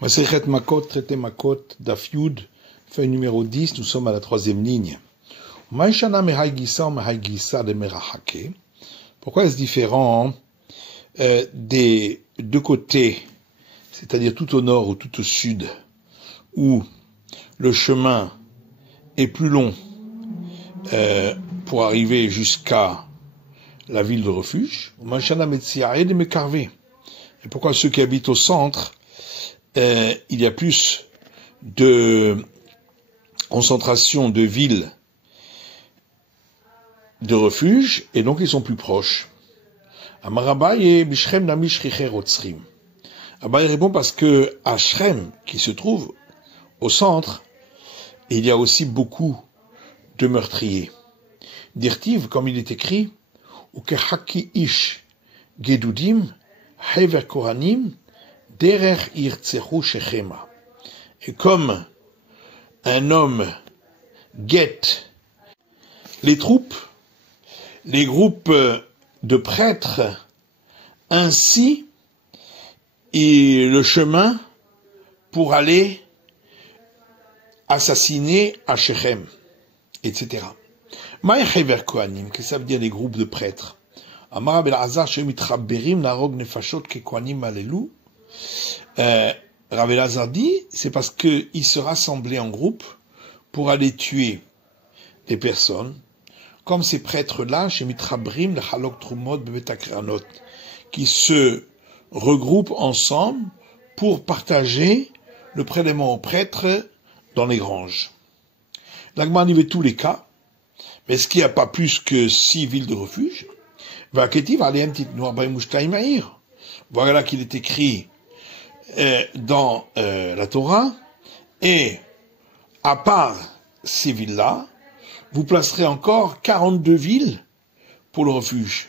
Masechet Makot, traité Makot, Daf Yud, feuille numéro 10, nous sommes à la troisième ligne. Pourquoi est-ce différent des deux côtés, c'est-à-dire tout au nord ou tout au sud, où le chemin est plus long pour arriver jusqu'à la ville de refuge, et pourquoi ceux qui habitent au centre, il y a plus de concentration de villes de refuge, et donc ils sont plus proches. Abaye répond parce que à Shrem, qui se trouve au centre, il y a aussi beaucoup de meurtriers. Dirtiv, comme il est écrit, Ukehaki ish gedudim hever kohanim derer irtsechu shechema. Et comme un homme guette les troupes, les groupes de prêtres, ainsi et le chemin pour aller assassiner à Shechem, etc. Maï hever kohanim, que ça veut dire les groupes de prêtres? Amar ben Azar shemitraberim narog nefashot ke kohanim alelu. Rav Elazar dit, c'est parce qu'ils se rassemblaient en groupe pour aller tuer des personnes, comme ces prêtres-là, chez Mitrabrim, le Halok Trumot, Bebetakranot, qui se regroupent ensemble pour partager le prélèvement aux prêtres dans les granges. L'Agma dit tous les cas, mais est-ce qu'il n'y a pas plus que 6 villes de refuge? Voilà qu'il est écrit dans la Torah, et à part ces villes-là, vous placerez encore 42 villes pour le refuge.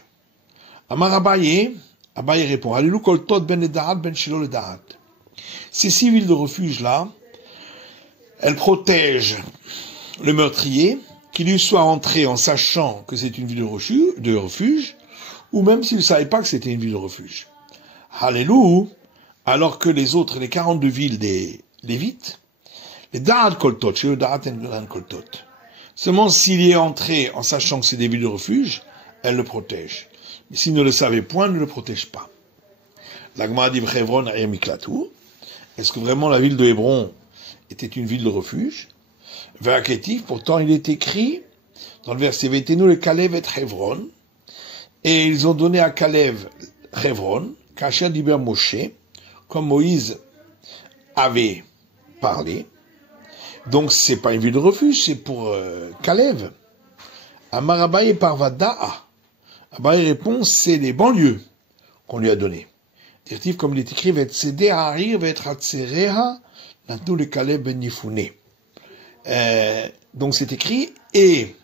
Amar Abaye répond, Alelu kol tot ben ledaat ben shelo ledaat. Ces 6 villes de refuge-là, elles protègent le meurtrier, qu'il lui soit entré en sachant que c'est une ville de refuge, ou même s'il ne savait pas que c'était une ville de refuge. Alelu, alors que les autres, les 42 villes des Lévites, les Da'at Koltot, chez le Da'at en Koltot, seulement s'il y est entré en sachant que c'est des villes de refuge, elles le protègent. Mais s'il ne le savait point, ne le protège pas. L'Agma dit Hebron Ayamiklatu. Est-ce que vraiment la ville de Hébron était une ville de refuge? Va'aketif, pourtant il est écrit dans le verset Veitenu le Kalev et Hebron, et ils ont donné à Kalev Hebron, Kasher Diber Moshe, comme Moïse avait parlé. Donc c'est pas une ville de refuge, c'est pour Kalev. Amar Abaye Parvada'a. Abaye répond, c'est les banlieues qu'on lui a donné. Dirtif, comme il est écrit, Vetsede Harir Vetratsereha, Nantou le Kalev Ben Yifune. Donc c'est écrit, et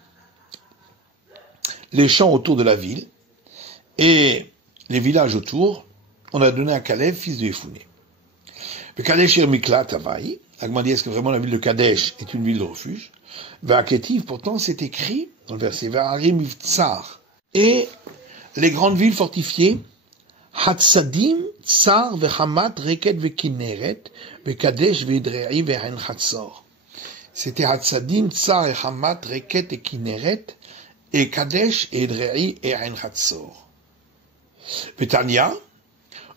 les champs autour de la ville, et les villages autour, on a donné à Kalev, fils de Yifune. Le Kadesh Miklat Avaï, Agma dit, est-ce que vraiment la ville de Kadesh est une ville de refuge? Va'aketiv, pourtant c'est écrit dans le verset Va'arim Ivtsar. Et les grandes villes fortifiées, Hatsadim, Tsar, Vechamat, Reket, Vekineret, Vekadesh, Vedrei, Ve'en Chatzor. C'était Hatsadim, Tsar, Hamat, Reket et Kineret, et Kadesh, et Edrei, et En Chatzor. Betania,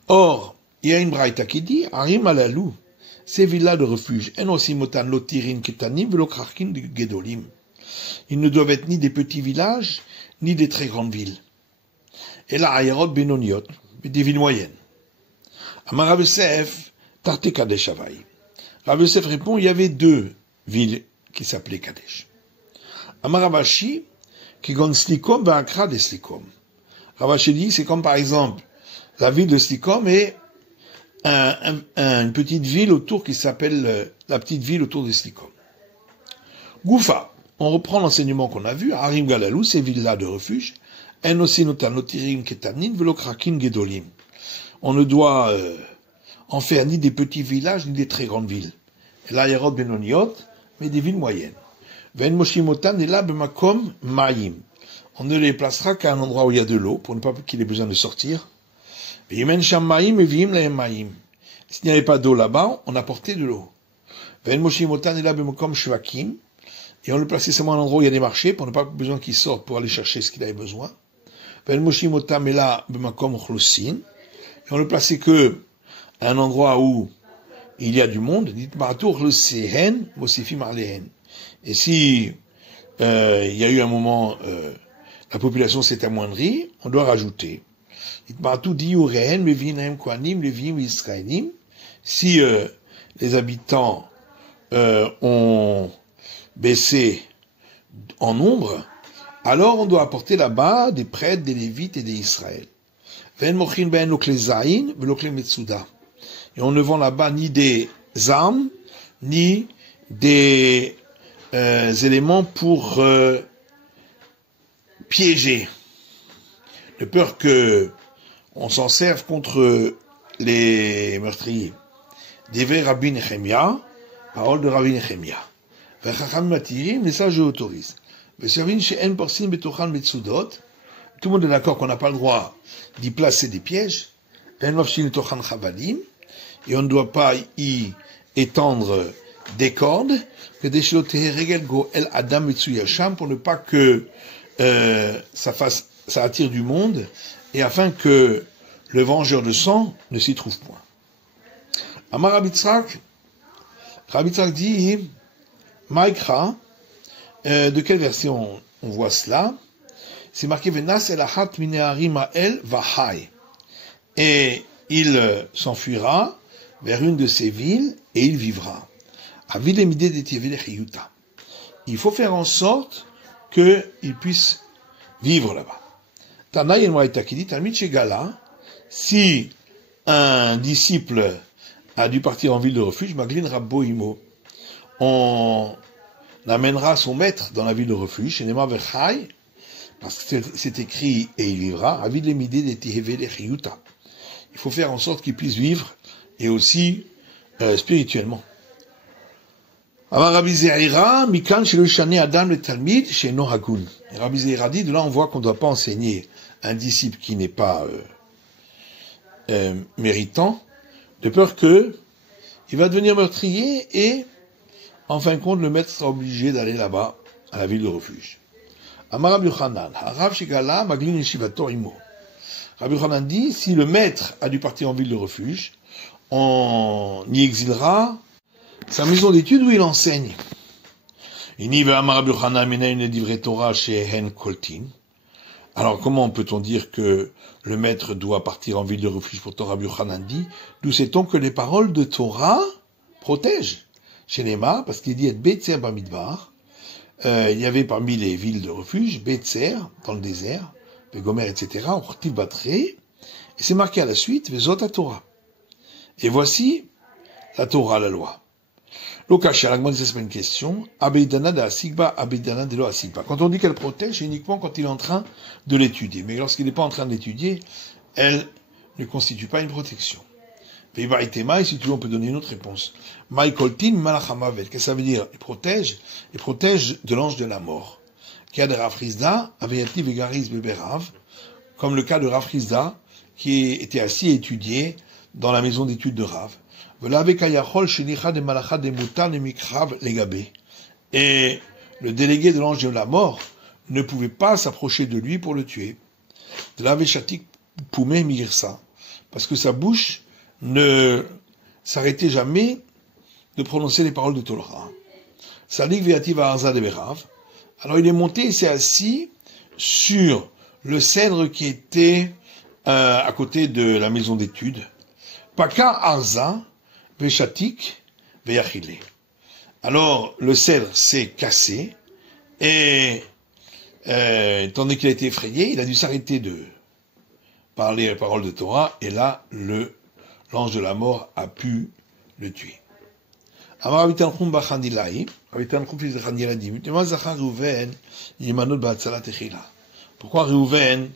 or, il y a une braïta qui dit, Arim alalou, ces villas de refuge, en aussi motan lotirin ketanim, velokrachin gedolim. Ils ne doivent être ni des petits villages, ni des très grandes villes. Et là, ayarot benoniot, des villes moyennes. Amar Rav Yosef, Tarte Kadesh Avaï. Rav Yosef répond, il y avait 2 villes qui s'appelaient Kadesh. Amar Rav Ashi, qui gon Slikom, va Akra de Slikom. Rav Ashi dit, c'est comme par exemple, la ville de Slikom et une petite ville autour qui s'appelle la petite ville autour de Slikom. Goufa, on reprend l'enseignement qu'on a vu, Harim Galalou, ces villes-là de refuge, En aussi notirim ketanin velokrakin gedolim. On ne doit en faire ni des petits villages, ni des très grandes villes. L'ayarot benoniot, mais des villes moyennes. Ven moshimotan et là bemakom maïm. On ne les placera qu'à un endroit où il y a de l'eau, pour ne pas qu'il ait besoin de sortir. S'il n'y avait pas d'eau là-bas, on apportait de l'eau. Et on le plaçait seulement à un endroit où il y a des marchés, pour ne pas besoin qu'il sorte pour aller chercher ce qu'il avait besoin. Et on le plaçait que à un endroit où il y a du monde. Et si il y a eu un moment, la population s'est amoindrie, on doit rajouter. Si les habitants ont baissé en nombre, alors on doit apporter là-bas des prêtres, des lévites et des Israël. Et on ne vend là-bas ni des armes, ni des éléments pour piéger, de peur que on s'en serve contre les meurtriers. Devait Rabbi Nehemia, parole de Rabbi Nehemia. Mais ça je autorise. Tout le monde est d'accord qu'on n'a pas le droit d'y placer des pièges. Et on ne doit pas y étendre des cordes, pour ne pas que ça attire du monde, et afin que le vengeur de sang ne s'y trouve point. Amar Rabbi Tzrak dit, Maïkra, de quelle version on voit cela? C'est marqué Venas el achat mineharim el vahai. Et il s'enfuira vers une de ces villes et il vivra. Il faut faire en sorte qu'il puisse vivre là-bas. Tana Yelmoaita qui dit, Talmid Shegala, si un disciple a dû partir en ville de refuge, Maglin Rabbo Imo, on amènera son maître dans la ville de refuge, chez Nema Vechai, parce que c'est écrit et il vivra, Avid Lemide de Tehevele Chiyuta. Il faut faire en sorte qu'il puisse vivre et aussi spirituellement. Alors Rabbi Zeira, Mikan chez le Shané Adam le Talmid chez Nohagun. Rabbi Zeira dit, de là on voit qu'on ne doit pas enseigner un disciple qui n'est pas méritant, de peur que il va devenir meurtrier et en fin de compte le maître sera obligé d'aller là-bas à la ville de refuge. Amar Rabbi Yochanan, Harav Shigala Maglin Yeshivato Imo. Rabbi Yochanan dit, si le maître a dû partir en ville de refuge, on y exilera sa maison d'études où il enseigne. Alors comment peut-on dire que le maître doit partir en ville de refuge? Pourtant Rabbi Yochanan dit, d'où sait-on que les paroles de Torah protègent? Chez Nema, parce qu'il dit être Betzer Bamidbar, il y avait parmi les villes de refuge, Betzer, dans le désert, Begomer, etc., Ortiv Batré, et c'est marqué à la suite, Vezot à Torah. Et voici la Torah, la loi. L'Okasha, la c'est une question, Abeidana de Asigba, Abeidana de lo Asigba. Quand on dit qu'elle protège, c'est uniquement quand il est en train de l'étudier. Mais lorsqu'il n'est pas en train de l'étudier, elle ne constitue pas une protection. Veiba et Tema, et si tu veux, on peut donner une autre réponse. Maïkoltin, Malachamavet. Qu'est-ce que ça veut dire? Il protège de l'ange de la mort. Qui a de Rafrizda, Aveyati Vegaris Beberav, comme le cas de Rafrizda, qui était assis et étudié dans la maison d'études de Rav. Et le délégué de l'ange de la mort ne pouvait pas s'approcher de lui pour le tuer. Parce que sa bouche ne s'arrêtait jamais de prononcer les paroles de Torah. Alors il est monté et s'est assis sur le cèdre qui était à côté de la maison d'études. Paka Arza, Veshatik, Veyachile. Alors, le cèdre s'est cassé, et, tandis qu'il a été effrayé, il a dû s'arrêter de parler les paroles de Torah, et là, l'ange de la mort a pu le tuer. Amar Avitan Chum Bachandilai, Avitan Chum fils de Chandila dit, Mutima Zachar Reuven, Yimanot Ba'atzalat Echila. Pourquoi Reuven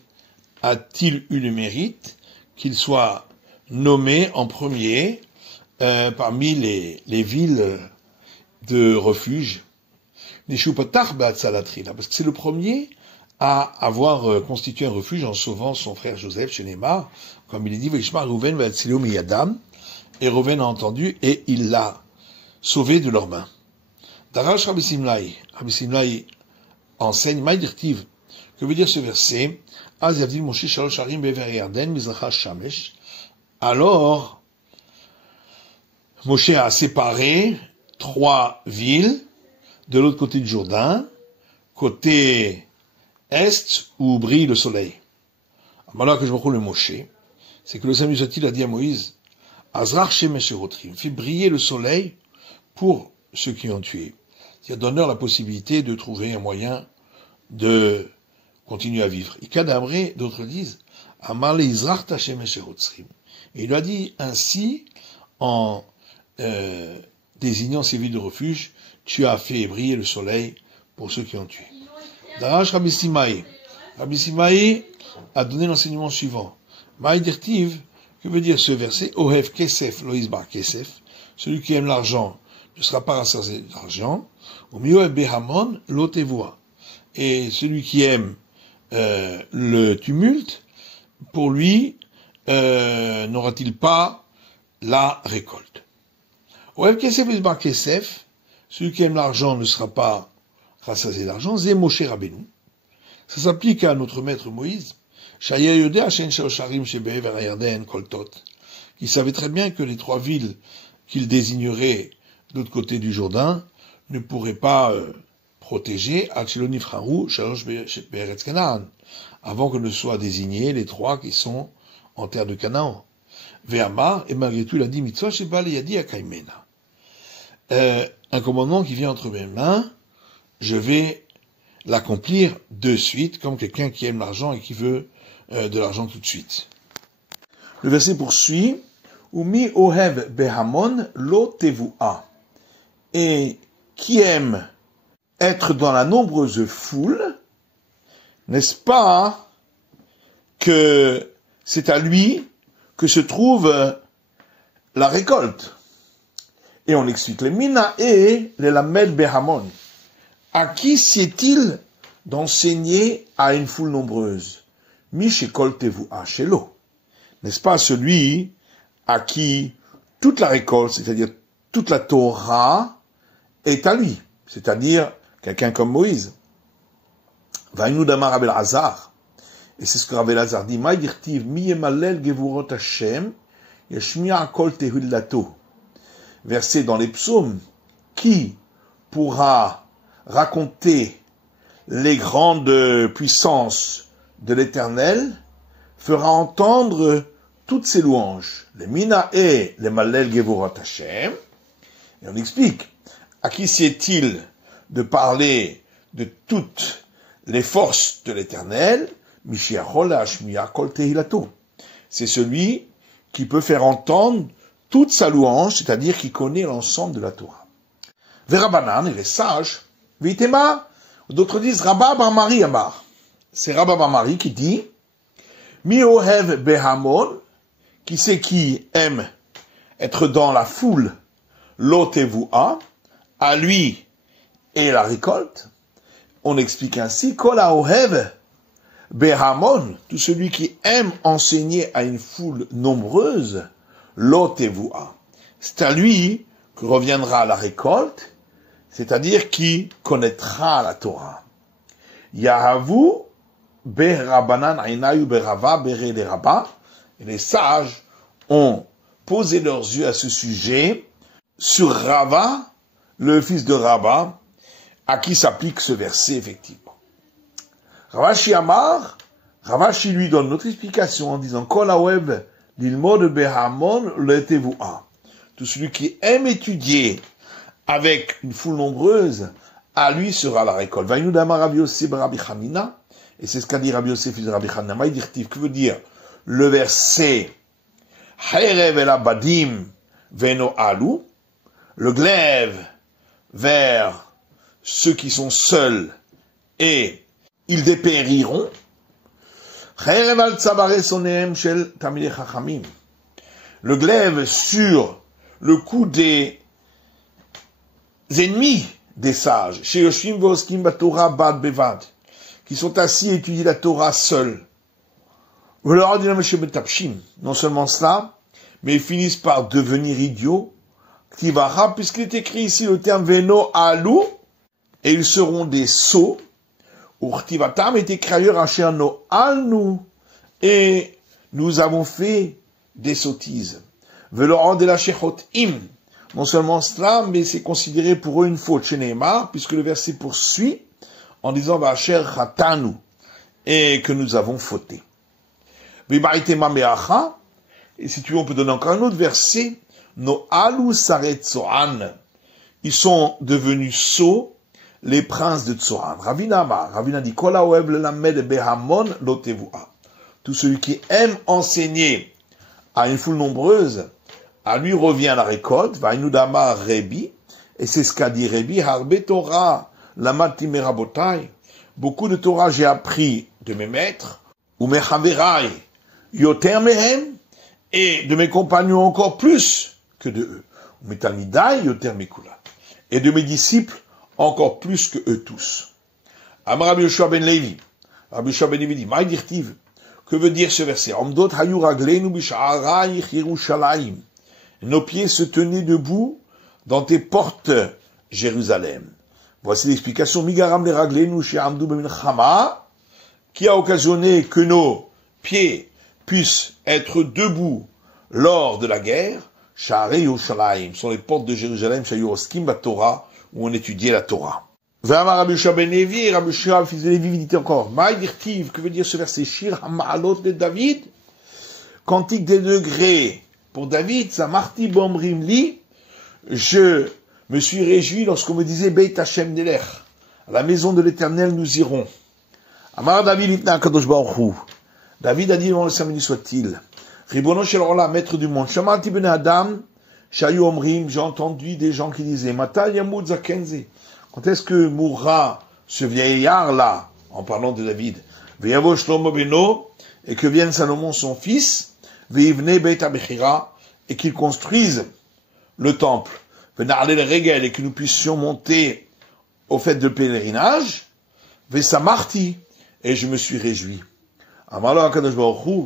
a-t-il eu le mérite qu'il soit nommé en premier parmi les villes de refuge, parce que c'est le premier à avoir constitué un refuge en sauvant son frère Joseph chez Néma, comme il est dit, et Reuven a entendu, et il l'a sauvé de leurs mains. Darash Rabbi Simlaï enseigne, Maïdirtiv, que veut dire ce verset? Az yavdil Moshe shalosh harim be'ever Yarden, mizracha shamesh. Alors, Moshe a séparé 3 villes de l'autre côté du Jourdain, côté est où brille le soleil. Alors que je me retrouve le Moshe, c'est que le Samuel Satil a dit à Moïse, Azrach shemesh erotrim, fait briller le soleil pour ceux qui ont tué. C'est-à-dire, donne-leur la possibilité de trouver un moyen de continuer à vivre. Ikadabré, d'autres disent, Amar le Izrach ta shemesh erotrim. Et il lui a dit ainsi, en désignant ces villes de refuge, tu as fait briller le soleil pour ceux qui ont tué. Darash Rabbi Simai. Rabbi Simai a donné l'enseignement suivant. Maïdirtiv, que veut dire ce verset? Ohev kesef lo isbar kesef. Celui qui aime l'argent ne sera pas rassasié d'argent. Au mieux behamon lo tevoa. Et celui qui aime le tumulte, pour lui, n'aura-t-il pas la récolte? Ohev kesef lo isbar kesef. Celui qui aime l'argent ne sera pas rassasié d'argent. Zé Moshe Rabbeinu. Ça s'applique à notre maître Moïse, qui savait très bien que les 3 villes qu'il désignerait de l'autre côté du Jourdain ne pourraient pas protéger avant que ne soient désignés les 3 qui sont en terre de Canaan. Ve'amar, et malgré tout il a dit mitzvah shebal yadi akaimena. Un commandement qui vient entre mes mains, je vais l'accomplir de suite, comme quelqu'un qui aime l'argent et qui veut de l'argent tout de suite. Le verset poursuit, Umi ohev behamon lo tevua. Et qui aime être dans la nombreuse foule, n'est-ce pas que c'est à lui que se trouve la récolte? Et on explique les mina et les lamed behamon. À qui sied-il d'enseigner à une foule nombreuse? Mishekol tevua shelo. N'est-ce pas celui à qui toute la récolte, c'est-à-dire toute la Torah, est à lui, c'est-à-dire quelqu'un comme Moïse. Vaïnou damar Rabbi Elazar. Et c'est ce que Rabbi Elazar dit, Maïdirtiv mi yemalel gevurot Hashem, yashmi'a kol tehullato. Verset dans les psaumes, qui pourra raconter les grandes puissances de l'Éternel, fera entendre toutes ses louanges. Les mina et les malel gevurot Hashem. Et on explique, à qui sied-il de parler de toutes les forces de l'Éternel? C'est celui qui peut faire entendre toute sa louange, c'est-à-dire qui connaît l'ensemble de la Torah. Verabanan, et les sages, Vitema, d'autres disent Rabba Bar Mari Amar. C'est Rabba Bar Mari qui dit, Mi ohev behamon, qui c'est qui aime être dans la foule, lo tevua, à lui et la récolte. On explique ainsi, Kol haohev behamon, tout celui qui aime enseigner à une foule nombreuse, lo tevua. C'est à lui que reviendra la récolte, c'est-à-dire qui connaîtra la Torah. Yahavu berabanan ainayu berava bere de rabba. Et les sages ont posé leurs yeux à ce sujet sur Rava, le fils de Rabba, à qui s'applique ce verset, effectivement. Ravashi Amar, Ravashi lui donne notre explication en disant, Kol haohev lilmod behamon le tevua. Tout celui qui aime étudier avec une foule nombreuse, à lui sera la récolte. Vaïnou damar Rabbi Yosef Rabbi Hanina, et c'est ce qu'a dit Rabbi Yosef fils de Rabbi Hanina. Maïdirtiv, que veut dire le verset Haerev el abadim veno alu, le glaive vers ceux qui sont seuls et ils dépériront. Haerev al tzavare sonehem shel tamidei chachamim, le glaive sur le cou des ennemis des sages, chez Yoshim Voskim Batora Bad Bevad, qui sont assis et étudient la Torah seuls. Non seulement cela, mais ils finissent par devenir idiots. Ktivara, puisqu'il est écrit ici le terme Veno Alou, et ils seront des sots. Urtivatam est écrit ailleurs Asher No Alnu, et nous avons fait des sottises. Velorand de la Shechot Im. Non seulement cela, mais c'est considéré pour eux une faute chez Neymar, puisque le verset poursuit en disant Vacher Hatanu, et que nous avons fauté. Vibaitema Meacha, et si tu veux, on peut donner encore un autre verset, No Alu Saret Tsohan. Ils sont devenus sots, les princes de Tsohan. Ravina dit Kola Oeb Lamed Behamon Lotevua. Tout celui qui aime enseigner à une foule nombreuse, à lui revient la récolte, Vainudama Rebi, et c'est ce qu'a dit Rebi, Harbe Torah, Lamati Merabotai, beaucoup de Torah j'ai appris de mes maîtres, ou Mechaverai, Yoter Mehem, et de mes compagnons encore plus que de eux, ou Metalmidai, Yoter Mekula, et de mes disciples encore plus que eux tous. Amar Rabbi Yoshua ben Levi, Rabbi Yoshua ben Levi dit, Maï dirtiv, que veut dire ce verset? Amdot hayu ragleinu bisha'arayich Yerushalayim. Nos pieds se tenaient debout dans tes portes, Jérusalem. Voici l'explication. Migaram le ragleinu she'amdu b'minchama, qui a occasionné que nos pieds puissent être debout lors de la guerre. Sha'arei Yerushalayim sont les portes de Jérusalem, shayu oskim b'Torah, où on étudiait la Torah. V'amar Rabbi Yoshua ben Levi, Rabbi Yoshua fils de Lévi dit encore, Maï dirtiv, que veut dire ce verset? Shir ha'ma'alot de David, cantique des degrés pour David, Samarti bomrim li, je me suis réjoui lorsqu'on me disait Beit Hashem Nelech, à la maison de l'Éternel nous irons. Amar David itna kadosh baruch hu, David a dit devant le Saint béni soit-il, Ribono shel olam, maître du monde, Shamalti ben Adam, Shayu omrim, j'ai entendu des gens qui disaient, Mata yamud zakenze, quand est-ce que mourra ce vieillard-là, en parlant de David, Veyavo Shlomo beno, et que vienne Salomon son fils, Veivne Beit HaBechira, et qu'il construise le temple, Venarle le Regel, et que nous puissions monter au fait de pèlerinage, Vesamarti, et je me suis réjoui. Amalo HaKadosh Baruch Hu,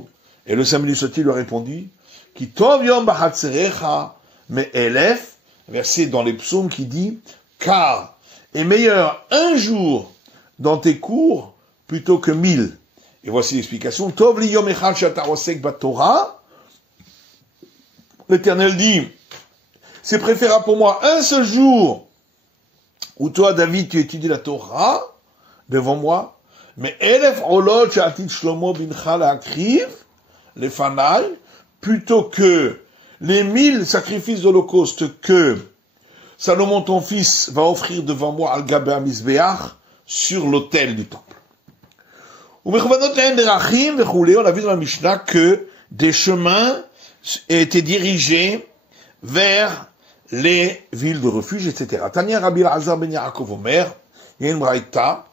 et le Saint béni soit-il lui a répondu, Ki tov yom b'chatzerecha me'elef, verset dans les psaumes qui dit, car est meilleur un jour dans tes cours plutôt que 1000. Et voici l'explication. Tov li yom echad shatarosek batorah. L'Éternel dit, c'est préférable pour moi un seul jour où toi, David, tu étudies la Torah devant moi. Mais elef olot shatit shlomo bincha la'akriv les fanal, plutôt que les 1000 sacrifices d'Holocauste que Salomon, ton fils, va offrir devant moi al-Gabé Mizbeach sur l'autel du temple. On a vu dans la Mishnah que des chemins étaient dirigés vers les villes de refuge, etc. Tania Rabbi Elazar ben Yaakov Omer, il y a une braïta.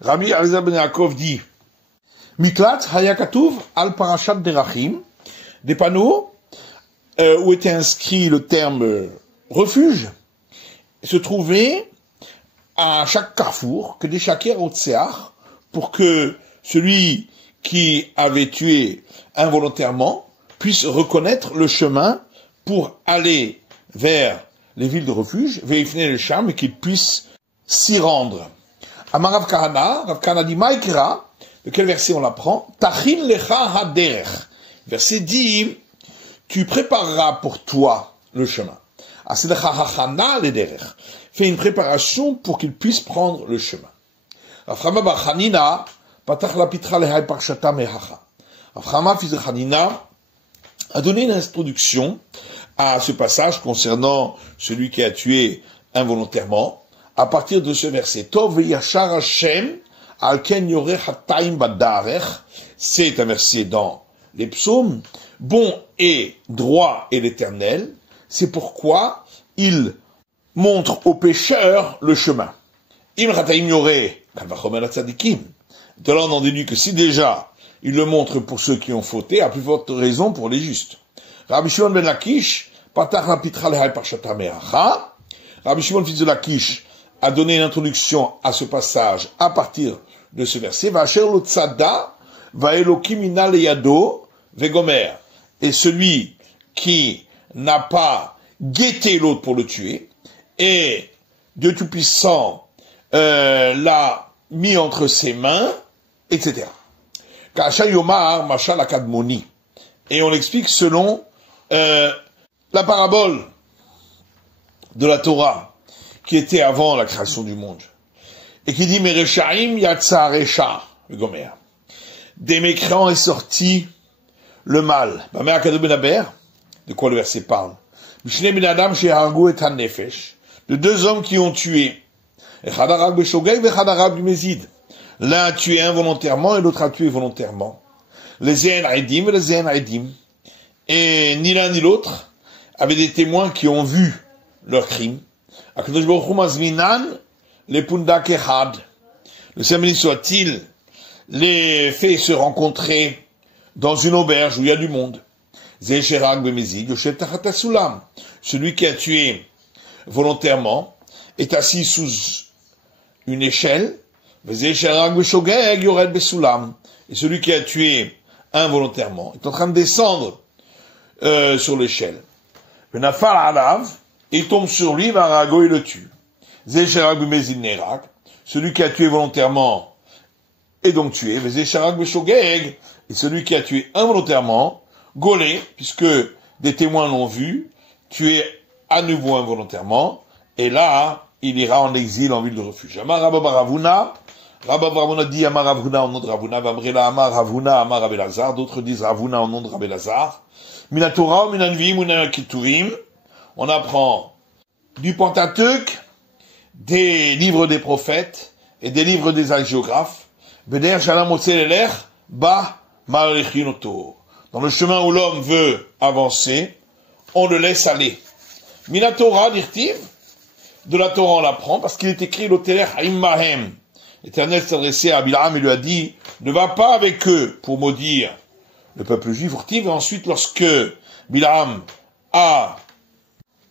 Rabbi Elazar ben Yaakov dit, Miklat hayakatuv al parashat derachim, des panneaux où était inscrit le terme refuge, se trouvaient à chaque carrefour, que des shaker au tseach, pour que celui qui avait tué involontairement puisse reconnaître le chemin pour aller vers les villes de refuge, veifne le sham, et qu'il puisse s'y rendre. Amar Rav Kahana dit Maïkra, de quel verset on l'apprend? Tachin lecha haderech. Verset dit, tu prépareras pour toi le chemin. Fais une préparation pour qu'il puisse prendre le chemin. Raframa bar Chanina, patach la pitra lehai parshata mehacha. Raframa, fils de Chanina, a donné une introduction à ce passage concernant celui qui a tué involontairement, à partir de ce verset. Tov yashar Hashem, al ken yoreh hataim badarech. C'est un verset dans les psaumes. Bon et droit est l'Éternel. C'est pourquoi il montre aux pécheurs le chemin. Im hataim yoreh, kalvachomer la tzadikim. De là, on en déduit que si déjà il le montre pour ceux qui ont fauté, à plus forte raison pour les justes. Rabbi Shimon ben Lakish, patach la pitra lehai parshata mehacha. Rabbi Shimon, fils de Lakish, a donné une introduction à ce passage à partir de ce verset. Vacher lo tzada, va elokim ina leyado, vegomer. Et celui qui n'a pas guetté l'autre pour le tuer, et Dieu Tout-Puissant l'a mis entre ses mains, etc. Kasha Yomar, Mashal Akadmoni. Et on l'explique selon la parabole de la Torah, qui était avant la création du monde, et qui dit, Mereshaim Yatsa Resha, Gomer. Des mécréants est sorti le mal. De quoi le verset parle? De deux hommes qui ont tué. L'un a tué involontairement et l'autre a tué volontairement. Les Edim et les Edim. Et ni l'un ni l'autre avaient des témoins qui ont vu leur crime. Le Seigneur soit-il, les fait se rencontrer dans une auberge où il y a du monde. Celui qui a tué volontairement est assis sous une échelle. Et celui qui a tué involontairement est en train de descendre sur l'échelle. Il tombe sur lui, Varago, il le tue. Celui qui a tué volontairement est donc tué. Et celui qui a tué involontairement, Golé, puisque des témoins l'ont vu, tué à nouveau involontairement, et là, il ira en exil, en ville de refuge. Amar Rabba Ravuna, Rabba Ravuna dit Amar Ravuna au nom de Ravuna, Vamrela Amar Ravuna, Amar Rabbi Lazar, d'autres disent Ravuna au nom de Rabbi Lazar. Mina Torah, Mina Nvim, Mina Ketuvim, on apprend du Pentateuque, des livres des prophètes, et des livres des hagiographes, Beder Shalom Otselelech, Ba Malechinoto. Dans le chemin où l'homme veut avancer, on le laisse aller. Mina Torah, dit-il, de la Torah on l'apprend, parce qu'il est écrit l'Otelech Immahem. L'Éternel s'est adressé à Bilam et lui a dit, ne va pas avec eux pour maudire le peuple juif. Et ensuite, lorsque Bilam a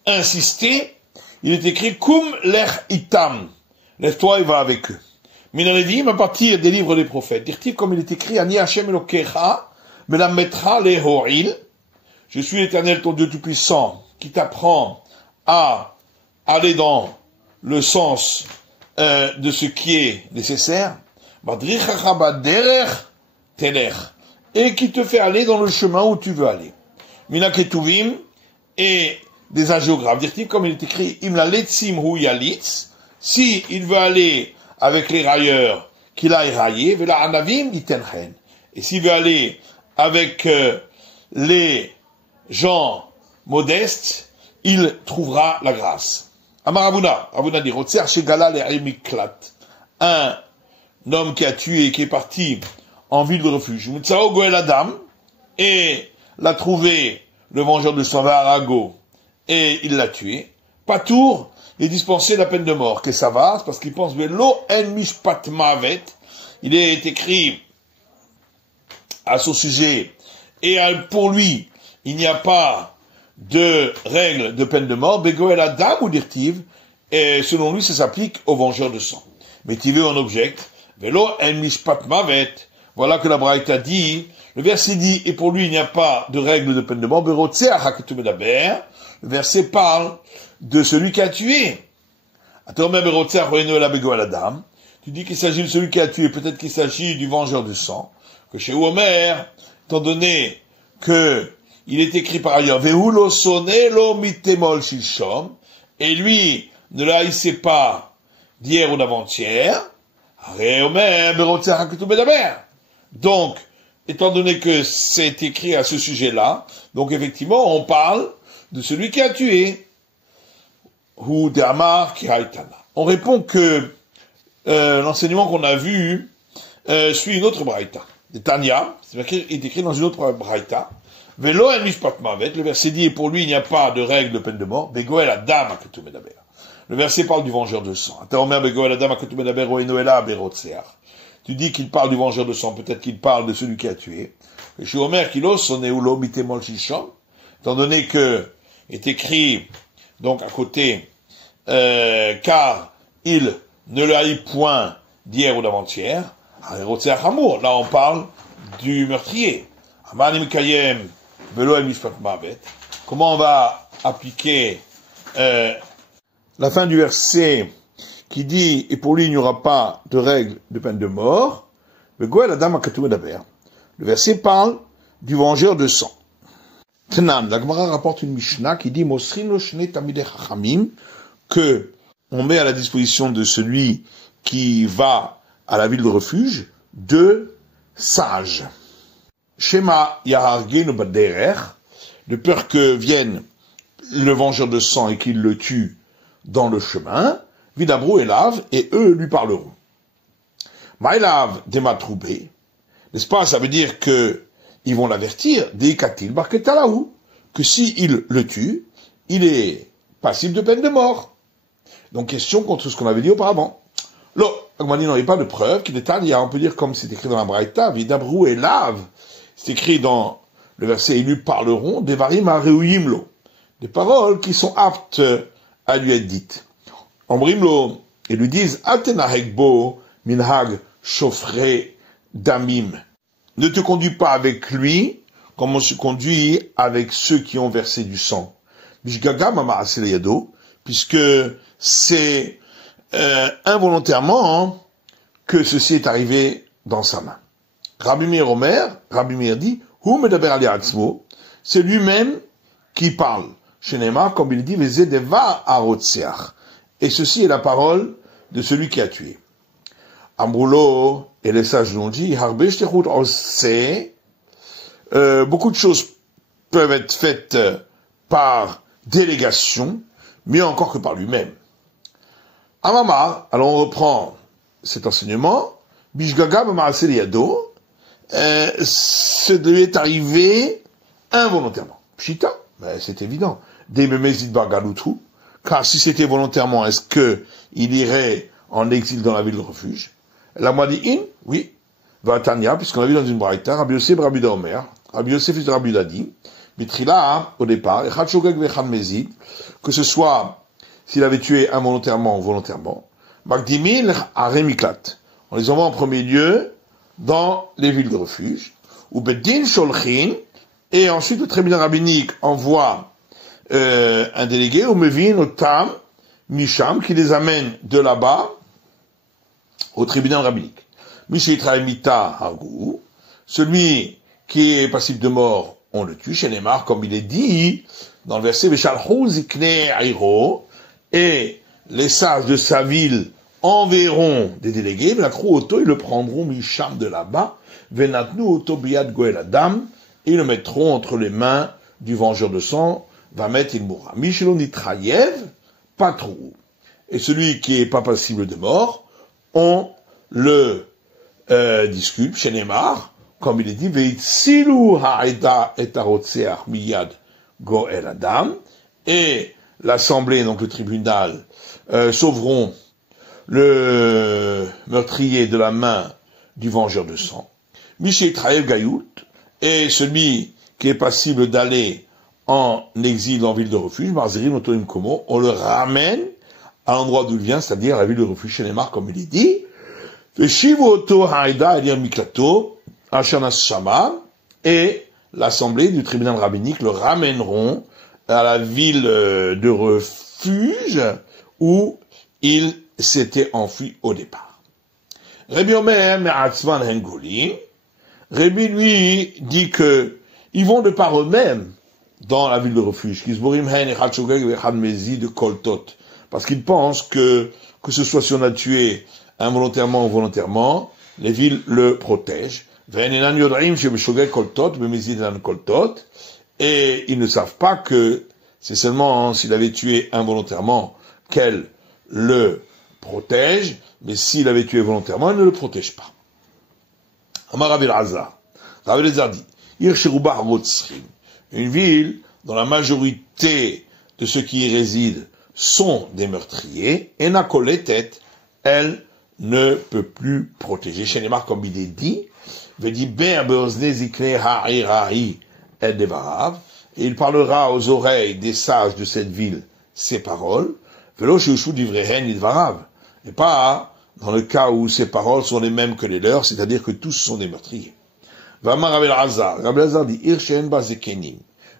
insisté, il est écrit, Kum lech itam. Lève-toi et va avec eux. Minalevim, à partir des livres des prophètes. Dit-il, comme il est écrit, Ani Hashem Elokecha, me la mettra les horil. Je suis l'Éternel, ton Dieu Tout-Puissant, qui t'apprend à aller dans le sens de ce qui est nécessaire. Et qui te fait aller dans le chemin où tu veux aller. Mina Ketuvim et des hagiographes. Dit-il, comme il est écrit, Im la letzim hu yalitz, si il veut aller avec les railleurs, qu'il aille railler, vela anavim ditenchen. Et s'il veut aller avec les gens modestes, il trouvera la grâce. Amar Ravuna dit, Rotzer shegala le'emiklat. Un homme qui a tué et qui est parti en ville de refuge. Mutsao goel adam, et l'a trouvé le vengeur de sang Arago, et il l'a tué. Patour, il est dispensé la peine de mort. Qu'est-ce que ça va? Parce qu'il pense, Lo en mishpat mavet. Il est écrit à son sujet, et pour lui, il n'y a pas de règle de peine de mort. Begoel adam ou dirtiv, et selon lui, ça s'applique aux vengeurs de sang. Mais tu veux, on objecte, Velo en mishpat mavet. Voilà que la Braïta dit, le verset dit, et pour lui, il n'y a pas de règle de peine de mort. Le verset parle de celui qui a tué. Tu dis qu'il s'agit de celui qui a tué, peut-être qu'il s'agit du vengeur du sang. Que chez Omer, étant donné que il est écrit par ailleurs, et lui ne le haïssait pas d'hier ou d'avant-hier. Donc, étant donné que c'est écrit à ce sujet-là, donc effectivement, on parle de celui qui a tué. Ou d'Amar qui haïtana. On répond que l'enseignement qu'on a vu suit une autre braïta. De Tanya, c'est écrit dans une autre braïta. Velo en mishpat mavet, le verset dit, et pour lui il n'y a pas de règle de peine de mort. Begoel adam aketu medaber. Le verset parle du vengeur de sang. Ataomer begoel adam aketu medaber o enoela berotseach. Tu dis qu'il parle du vengeur de sang, peut-être qu'il parle de celui qui a tué. Et chez Omer kilos son eulo mitemol shishon. Étant donné que est écrit donc à côté, car il ne le haït point d'hier ou d'avant-hier. Là on parle du meurtrier. comment on va appliquer la fin du verset qui dit, et pour lui il n'y aura pas de règle de peine de mort. Le verset parle du vengeur de sang. Tnan, la Gemara rapporte une Mishnah qui dit que on met à la disposition de celui qui va à la ville de refuge 2 sages. Shema Yahargenu Baderer, de peur que vienne le vengeur de sang et qu'il le tue dans le chemin, Vidabrou et Lave, et eux lui parleront. Maïlav Dematroubé, n'est-ce pas, ça veut dire que ils vont l'avertir, Deikatil Barketalaou, que s'il le tue, il est passible de peine de mort. Donc question contre ce qu'on avait dit auparavant. Là, on m'a dit non, il n'y a pas de preuve qu'il est il y a, on peut dire comme c'est écrit dans la Braïta, Vidabrou et Lave, c'est écrit dans le verset, ils lui parleront, Devarim Areuyimlo, des paroles qui sont aptes à lui être dites. Ambrimlo, ils lui disent, Atena Hegbo, Minhag, Shofre, Damim. Ne te conduis pas avec lui, comme on se conduit avec ceux qui ont versé du sang. Bishgaga Mama Aseleyado, puisque c'est involontairement que ceci est arrivé dans sa main. Rabbi Meir Omer, Rabbi Meir dit, Hu medaber ali atzmo, c'est lui-même qui parle. Chez Neymar, comme il dit, Vezedeva arotseach. Et ceci est la parole de celui qui a tué. Ambroulo et les sages l'ont dit, beaucoup de choses peuvent être faites par délégation, mieux encore que par lui-même. Amama, alors on reprend cet enseignement, Bishgaga Mamaasel Yado, ce lui est arrivé involontairement. Pshita, ben, c'est évident. Dememezid Bargaloutou, car si c'était volontairement, est-ce que il irait en exil dans la ville de refuge? La Madi'in, oui, va Tania, puisqu'on l'a vu dans une braïta, Rabbi Yosef, Rabbi Daomer, Rabbi Yosef fils de Rabbi Dadi, Mitrila, au départ, Echad Shogeg Vechad Mezid, que ce soit s'il avait tué involontairement ou volontairement, Magdimil Aremiklat, on les envoie en premier lieu dans les villes de refuge, ou Beddin Sholchin, et ensuite le tribunal rabbinique envoie un délégué, ou Mevin, au Tam, Misham, qui les amène de là-bas au tribunal rabbinique. Mishitra Mita Hargou, celui qui est passible de mort, on le tue, chez Neymar, comme il est dit dans le verset Veshalchou Zikne Airo, et les sages de sa ville enverront des délégués, mais la crew auto, ils le prendront Misham de là-bas, Venatnu auto Biad Goel Adam, et ils le mettront entre les mains du vengeur de sang, Vamet il mourra. Michelon Nitrayev, pas trop. Et celui qui est pas passible de mort, on le discute chez Neymar, comme il est dit, Veitsilu ha'eda et arotseach miyad goel adam, et l'assemblée, donc le tribunal, sauveront le meurtrier de la main du vengeur de sang. Miché Trael Gayout, et celui qui est passible d'aller en exil en ville de refuge, Marzirin Otonim Komo, on le ramène à l'endroit d'où il vient, c'est-à-dire à la ville de refuge chez Neymar, comme il est dit. Et l'assemblée du tribunal rabbinique le ramèneront à la ville de refuge où il s'était enfui au départ. Rabbi Omer Me'atzman Hengolim, Rabbi lui dit que ils vont de par eux-mêmes dans la ville de refuge, parce qu'ils pensent que ce soit si on a tué involontairement ou volontairement, les villes le protègent. Et ils ne savent pas que c'est seulement s'il avait tué involontairement qu'elle le protège, mais s'il avait tué volontairement, elle ne le protège pas. Amar Rav Elazar, Rav Elazar dit, une ville dont la majorité de ceux qui y résident sont des meurtriers, et n'a collé tête, elle ne peut plus protéger. Chez Neymar, comme il est dit, et il parlera aux oreilles des sages de cette ville ces paroles, et pas dans le cas où ces paroles sont les mêmes que les leurs, c'est-à-dire que tous sont des meurtriers. Rabbi Elazar dit,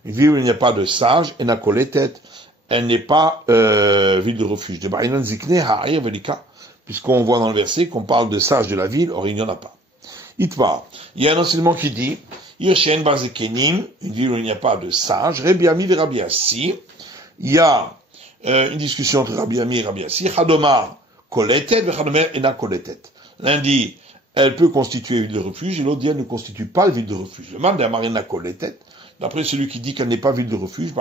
Une ville où il n'y a pas de sage, elle n'est pas ville de refuge. De Barinan Zikne Ha'ir Velika, puisqu'on voit dans le verset qu'on parle de sage de la ville, or il n'y en a pas. Itma, il y a un enseignement qui dit, Yoshen Bazekenim, une ville où il n'y a pas de sage, Rabbi Ami et Rabbi Assi, il y a une discussion entre Rabbi Ami et Rabbi Assi, Chadomar Koletet, Chadomar Ena Koletet. L'un dit, elle peut constituer ville de refuge, et l'autre dit, elle ne constitue pas ville de refuge. Le man de Marina Koletet, d'après celui qui dit qu'elle n'est pas ville de refuge,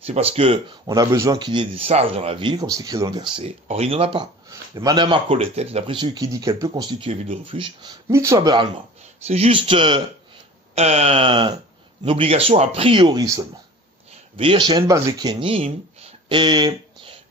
c'est parce que on a besoin qu'il y ait des sages dans la ville, comme c'est écrit dans le verset. Or, il n'y en a pas. Le manama koletet, d'après celui qui dit qu'elle peut constituer ville de refuge, mitzvah be'alma. C'est juste une obligation a priori seulement. Ve'ir she'en ba zekenim, et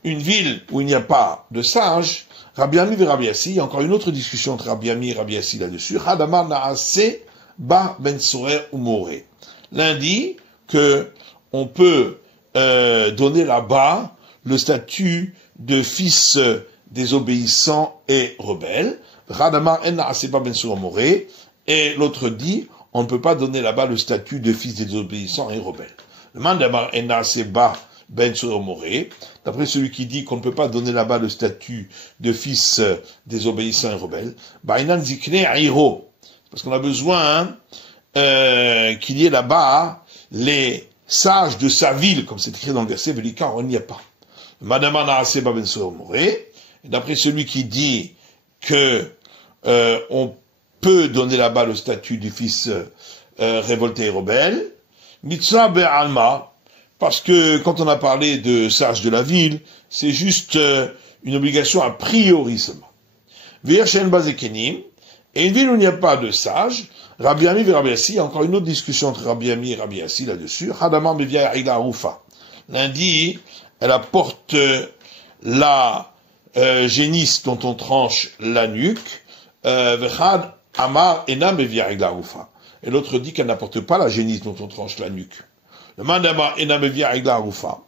une ville où il n'y a pas de sages, Rabbi Ami et Rabbi Assi, il y a encore une autre discussion entre Rabbi Ami et Rabbi Assi là-dessus. Hadamar na'ase ba ben sorer ou moré. L'un dit que on peut donner là-bas le statut de fils désobéissant et rebelle. Hadamar en na'ase ba ben sorer ou moré. Et l'autre dit, on ne peut pas donner là-bas le statut de fils désobéissant et rebelle. Le mandamar en na'ase ba ben sorer ou moré. D'après celui qui dit qu'on ne peut pas donner là-bas le statut de fils désobéissant et rebelle, Bainan zikne airo. Parce qu'on a besoin qu'il y ait là-bas les sages de sa ville, comme c'est écrit dans le verset, Velika, on n'y a pas. Madame Anase Baben Moré, d'après celui qui dit que on peut donner là-bas le statut du fils révolté et rebelle, Mitzvah Be'alma, parce que quand on a parlé de sages de la ville, c'est juste une obligation a priori seulement. Ve'yashen Bazekenim, et une ville où il n'y a pas de sages, Rabbi Ami et Rabbi Assi, il y a encore une autre discussion entre Rabbi Ami et Rabbi Assi là-dessus. Hadamar Bevia Ila Rufa. L'un dit, elle apporte la génisse dont on tranche la nuque. Vechad Amar Enam Bevia Ila Rufa. Et l'autre dit qu'elle n'apporte pas la génisse dont on tranche la nuque. Le mandamar Enam Bevia Ila Rufa.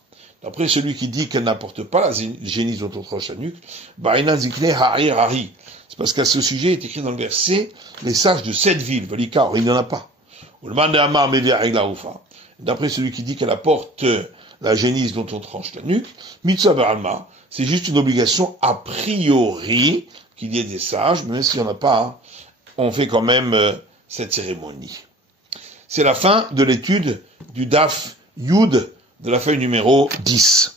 D'après celui qui dit qu'elle n'apporte pas la génisse dont on tranche la nuque, Ba'ina Zikne Ha'ir Hari. C'est parce qu'à ce sujet est écrit dans le verset, les sages de cette ville, Velika, il n'y en a pas. Ou le mandamar Mevia Ila Rufa. D'après celui qui dit qu'elle apporte la génisse dont on tranche la nuque, Mitzvah Ba'alma, c'est juste une obligation a priori qu'il y ait des sages, mais même s'il n'y en a pas, on fait quand même cette cérémonie. C'est la fin de l'étude du Daf Yud de la feuille numéro 10.